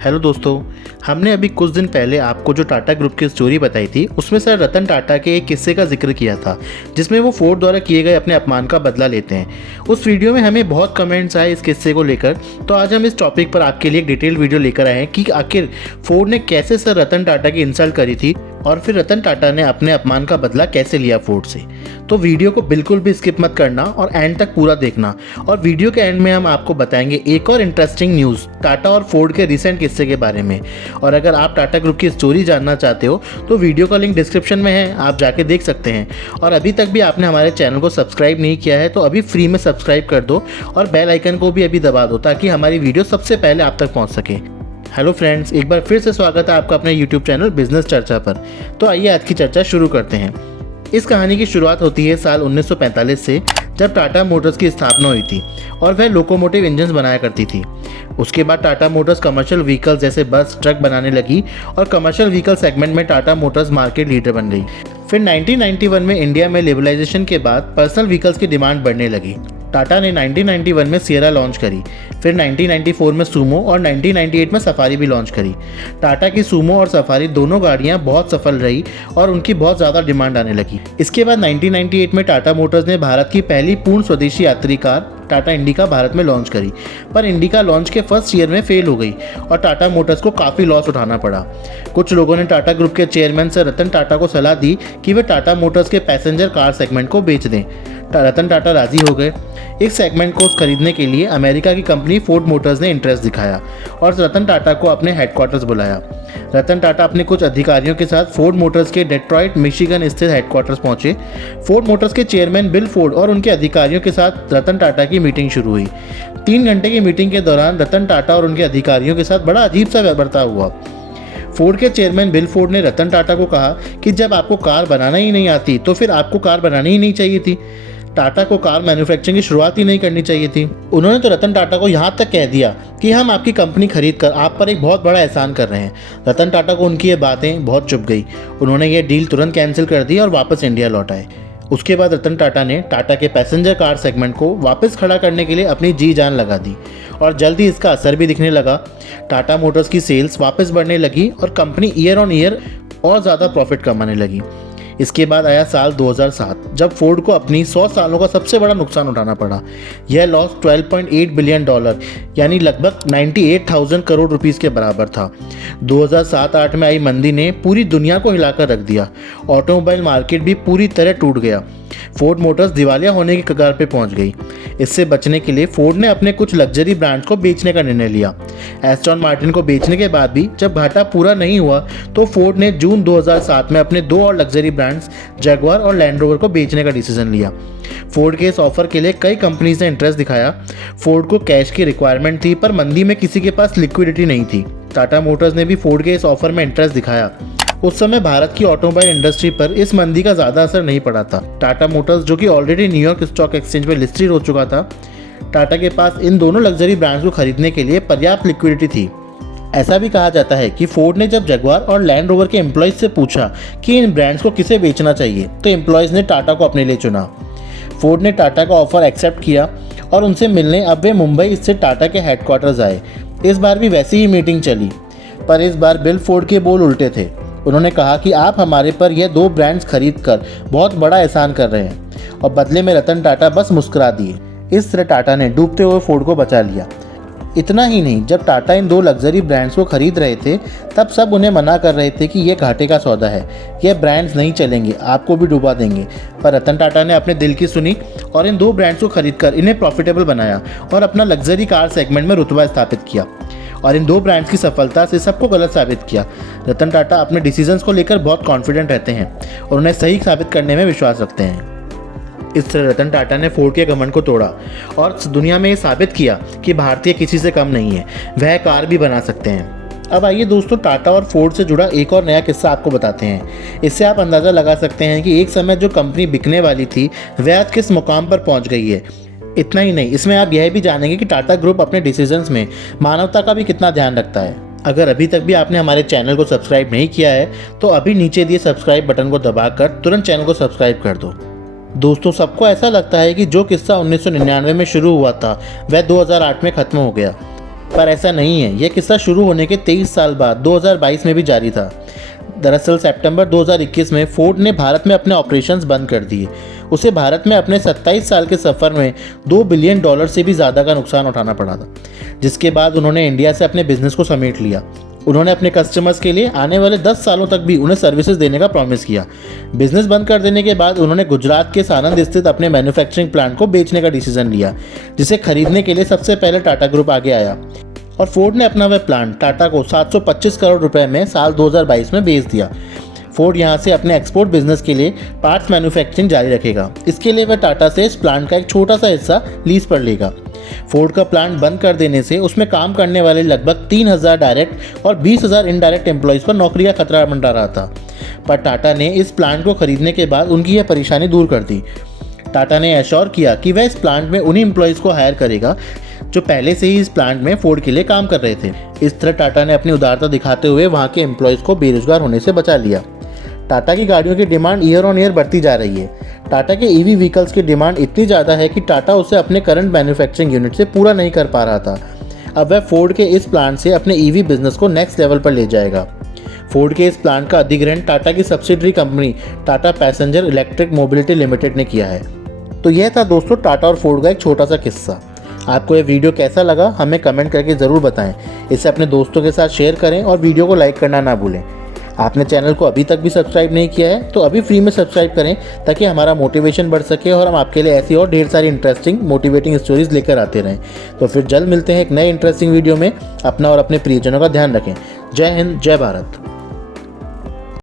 Hello दोस्तों। हमने अभी कुछ दिन पहले आपको जो टाटा ग्रुप की स्टोरी बताई थी उसमें सर रतन टाटा के एक किस्से का जिक्र किया था जिसमें वो फोर्ड द्वारा किए गए अपने अपमान का बदला लेते हैं। उस वीडियो में हमें बहुत कमेंट्स आए इस किस्से को लेकर, तो आज हम इस टॉपिक पर आपके लिए एक डिटेल वीडियो लेकर आए हैं कि आखिर फोर्ड ने कैसे सर रतन टाटा की इंसल्ट करी थी और फिर रतन टाटा ने अपने अपमान का बदला कैसे लिया फोर्ड से। तो वीडियो को बिल्कुल भी स्किप मत करना और एंड तक पूरा देखना। और वीडियो के एंड में हम आपको बताएंगे एक और इंटरेस्टिंग न्यूज़ टाटा और फोर्ड के रिसेंट किस्से के बारे में। और अगर आप टाटा ग्रुप की स्टोरी जानना चाहते हो तो वीडियो का लिंक डिस्क्रिप्शन में है, आप जाके देख सकते हैं। और अभी तक भी आपने हमारे चैनल को सब्सक्राइब नहीं किया है तो अभी फ्री में सब्सक्राइब कर दो और बेल आइकन को भी अभी दबा दो ताकि हमारी वीडियो सबसे पहले आप तक पहुंच सके। हेलो फ्रेंड्स, एक बार फिर से स्वागत है आपका अपने यूट्यूब चैनल बिजनेस चर्चा पर। तो आइए आज की चर्चा शुरू करते हैं। इस कहानी की शुरुआत होती है साल 1945 से, जब टाटा मोटर्स की स्थापना हुई थी और वह लोकोमोटिव इंजन्स बनाया करती थी। उसके बाद टाटा मोटर्स कमर्शियल व्हीकल्स जैसे बस ट्रक बनाने लगी और कमर्शियल व्हीकल सेगमेंट में टाटा मोटर्स मार्केट लीडर बन गई। फिर 1991 में इंडिया में लिबरलाइजेशन के बाद पर्सनल व्हीकल्स की डिमांड बढ़ने लगी। टाटा ने 1991 में सियरा लॉन्च करी, फिर 1994 में सूमो और 1998 में सफारी भी लॉन्च करी। टाटा की सूमो और सफारी दोनों गाड़ियां बहुत सफल रही और उनकी बहुत ज़्यादा डिमांड आने लगी। इसके बाद 1998 में टाटा मोटर्स ने भारत की पहली पूर्ण स्वदेशी यात्री कार टाटा इंडिका भारत में लॉन्च करी, पर इंडिका लॉन्च के फर्स्ट ईयर में फेल हो गई और टाटा मोटर्स को काफ़ी लॉस उठाना पड़ा। कुछ लोगों ने टाटा ग्रुप के चेयरमैन सर रतन टाटा को सलाह दी कि वे टाटा मोटर्स के पैसेंजर कार सेगमेंट को बेच दें। रतन टाटा राजी हो गए। इस सेगमेंट को खरीदने के लिए अमेरिका की कंपनी फोर्ड मोटर्स ने इंटरेस्ट दिखाया और रतन टाटा को अपने हेडक्वार्टर्स बुलाया। रतन टाटा अपने कुछ अधिकारियों के साथ फोर्ड मोटर्स के डेट्रॉइट मिशिगन स्थित हेडक्वार्टर्स पहुंचे। फोर्ड मोटर्स के चेयरमैन बिल फोर्ड और उनके अधिकारियों के साथ रतन टाटा की मीटिंग शुरू हुई। 3 घंटे की मीटिंग के दौरान रतन टाटा और उनके अधिकारियों के साथ बड़ा अजीब सा बर्ताव हुआ। फोर्ड के चेयरमैन बिल फोर्ड ने रतन टाटा को कहा कि जब आपको कार बनाना ही नहीं आती तो फिर आपको कार बनानी ही नहीं चाहिए थी। टाटा को कार मैन्युफैक्चरिंग की शुरुआत ही नहीं करनी चाहिए थी। उन्होंने तो रतन टाटा को यहाँ तक कह दिया कि हम आपकी कंपनी खरीद कर आप पर एक बहुत बड़ा एहसान कर रहे हैं। रतन टाटा को उनकी ये बातें बहुत चुभ गई। उन्होंने ये डील तुरंत कैंसिल कर दी और वापस इंडिया लौट आए। उसके बाद रतन टाटा ने टाटा के पैसेंजर कार सेगमेंट को वापस खड़ा करने के लिए अपनी जी जान लगा दी और जल्दी इसका असर भी दिखने लगा। टाटा मोटर्स की सेल्स वापस बढ़ने लगी और कंपनी ईयर ऑन ईयर और ज़्यादा प्रॉफिट कमाने लगी। इसके बाद आया साल 2007, जब फोर्ड को अपनी 100 सालों का सबसे बड़ा नुकसान उठाना पड़ा। यह लॉस $12.8 बिलियन यानी लगभग 98,000 करोड़ रुपीस के बराबर था। 2007-8 में आई मंदी ने पूरी दुनिया को हिलाकर रख दिया। ऑटोमोबाइल मार्केट भी पूरी तरह टूट गया। फोर्ड मोटर्स दिवालिया होने की कगार पे पहुंच गई। इससे बचने के लिए फोर्ड ने अपने कुछ लग्जरी ब्रांड्स को बेचने का निर्णय लिया। एस्टन मार्टिन को बेचने के बाद भी जब घाटा पूरा नहीं हुआ तो फोर्ड ने जून 2007 में अपने 2 और लग्जरी ब्रांड्स जगुआर और लैंड रोवर को बेचने का डिसीजन लिया। फोर्ड के इस ऑफर के लिए कई कंपनीज ने इंटरेस्ट दिखाया। फोर्ड को कैश की रिक्वायरमेंट थी पर मंदी में किसी के पास लिक्विडिटी नहीं थी। टाटा मोटर्स ने भी फोर्ड के इस ऑफर में इंटरेस्ट दिखाया। उस समय भारत की ऑटोमोबाइल इंडस्ट्री पर इस मंदी का ज़्यादा असर नहीं पड़ा था। टाटा मोटर्स, जो कि ऑलरेडी न्यूयॉर्क स्टॉक एक्सचेंज पर लिस्टेड हो चुका था, टाटा के पास इन दोनों लग्जरी ब्रांड्स को खरीदने के लिए पर्याप्त लिक्विडिटी थी। ऐसा भी कहा जाता है कि फोर्ड ने जब जगुआर और लैंड रोवर के एम्प्लॉयज़ से पूछा कि इन ब्रांड्स को किसे बेचना चाहिए तो एम्प्लॉयज़ ने टाटा को अपने लिए चुना। फोर्ड ने टाटा का ऑफर एक्सेप्ट किया और उनसे मिलने अब वे मुंबई स्थित टाटा के हेडक्वार्टर्स आए। इस बार भी वैसी ही मीटिंग चली, पर इस बार बिल फोर्ड के बोल उल्टे थे। उन्होंने कहा कि आप हमारे पर यह 2 ब्रांड्स खरीद कर बहुत बड़ा एहसान कर रहे हैं और बदले में रतन टाटा बस मुस्कुरा दिए। इस तरह टाटा ने डूबते हुए फोर्ड को बचा लिया। इतना ही नहीं, जब टाटा इन 2 लग्जरी ब्रांड्स को खरीद रहे थे तब सब उन्हें मना कर रहे थे कि यह घाटे का सौदा है, यह ब्रांड्स नहीं चलेंगे, आपको भी डुबा देंगे। पर रतन टाटा ने अपने दिल की सुनी और इन 2 ब्रांड्स को खरीदकर इन्हें प्रॉफिटेबल बनाया और अपना लग्जरी कार सेगमेंट में रुतबा स्थापित किया और इन 2 ब्रांड्स की सफलता से सबको गलत साबित किया। रतन टाटा अपने डिसीजंस को लेकर बहुत कॉन्फिडेंट रहते हैं और उन्हें सही साबित करने में विश्वास रखते हैं। इस तरह रतन टाटा ने फोर्ड के घमंड को तोड़ा और दुनिया में ये साबित किया कि भारतीय किसी से कम नहीं है, वह कार भी बना सकते हैं। अब आइए दोस्तों, टाटा और फोर्ड से जुड़ा एक और नया किस्सा आपको बताते हैं। इससे आप अंदाज़ा लगा सकते हैं कि एक समय जो कंपनी बिकने वाली थी वह आज किस मुकाम पर पहुंच गई है। इतना ही नहीं, इसमें आप यह भी जानेंगे कि टाटा ग्रुप अपने डिसीजंस में मानवता का भी कितना ध्यान रखता है। अगर अभी तक भी आपने हमारे चैनल को सब्सक्राइब नहीं किया है तो अभी नीचे दिए सब्सक्राइब बटन को दबाकर तुरंत चैनल को सब्सक्राइब कर दो। दोस्तों, सबको ऐसा लगता है कि जो किस्सा 1999 में शुरू हुआ था वह 2008 में ख़त्म हो गया, पर ऐसा नहीं है। यह किस्सा शुरू होने के 23 साल बाद 2022 में भी जारी था। दरअसल सितंबर 2021 में फोर्ड ने भारत में अपने ऑपरेशंस बंद कर दिए। उसे भारत में अपने 27 साल के सफ़र में $2 बिलियन से भी ज़्यादा का नुकसान उठाना पड़ा था, जिसके बाद उन्होंने इंडिया से अपने बिजनेस को समेट लिया। उन्होंने अपने कस्टमर्स के लिए आने वाले 10 सालों तक भी उन्हें सर्विसेज देने का प्रॉमिस किया। बिजनेस बंद कर देने के बाद उन्होंने गुजरात के सानंद स्थित अपने मैन्युफैक्चरिंग प्लांट को बेचने का डिसीजन लिया, जिसे खरीदने के लिए सबसे पहले टाटा ग्रुप आगे आया और फोर्ड ने अपना वह प्लांट टाटा को 725 करोड़ रुपए में साल 2022 में बेच दिया। फोर्ड यहाँ से अपने एक्सपोर्ट बिजनेस के लिए पार्ट्स मैन्युफैक्चरिंग जारी रखेगा। इसके लिए वह टाटा से इस प्लांट का एक छोटा सा हिस्सा लीज पर लेगा। फोर्ड का प्लांट बंद कर देने से उसमें काम करने वाले लगभग 3000 डायरेक्ट और 20,000 इनडायरेक्ट एम्प्लॉयज़ पर नौकरी का खतरा मंडरा रहा था। पर टाटा ने इस प्लांट को खरीदने के बाद उनकी यह परेशानी दूर कर दी। टाटा ने एश्योर किया कि वह इस प्लांट में उन्हीं एम्प्लॉयज़ को हायर करेगा जो पहले से ही इस प्लांट में फोर्ड के लिए काम कर रहे थे। इस तरह टाटा ने अपनी उदारता दिखाते हुए वहाँ के एम्प्लॉयज़ को बेरोजगार होने से बचा लिया। टाटा की गाड़ियों की डिमांड ईयर ऑन ईयर बढ़ती जा रही है। टाटा के ईवी व्हीकल्स की डिमांड इतनी ज़्यादा है कि टाटा उसे अपने करंट मैन्युफैक्चरिंग यूनिट से पूरा नहीं कर पा रहा था। अब वह फोर्ड के इस प्लांट से अपने ईवी बिजनेस को नेक्स्ट लेवल पर ले जाएगा। फोर्ड के इस प्लांट का अधिग्रहण टाटा की subsidiary company Tata passenger electric mobility limited ने किया है। तो यह था दोस्तों टाटा और फोर्ड का एक छोटा सा किस्सा। आपको ये वीडियो कैसा लगा हमें कमेंट करके ज़रूर बताएं। इसे अपने दोस्तों के साथ शेयर करें और वीडियो को लाइक करना ना भूलें। आपने चैनल को अभी तक भी सब्सक्राइब नहीं किया है तो अभी फ्री में सब्सक्राइब करें, ताकि हमारा मोटिवेशन बढ़ सके और हम आपके लिए ऐसी और ढेर सारी इंटरेस्टिंग मोटिवेटिंग स्टोरीज लेकर आते रहें। तो फिर जल्द मिलते हैं एक नए इंटरेस्टिंग वीडियो में। अपना और अपने प्रियजनों का ध्यान रखें। जय हिंद, जय भारत।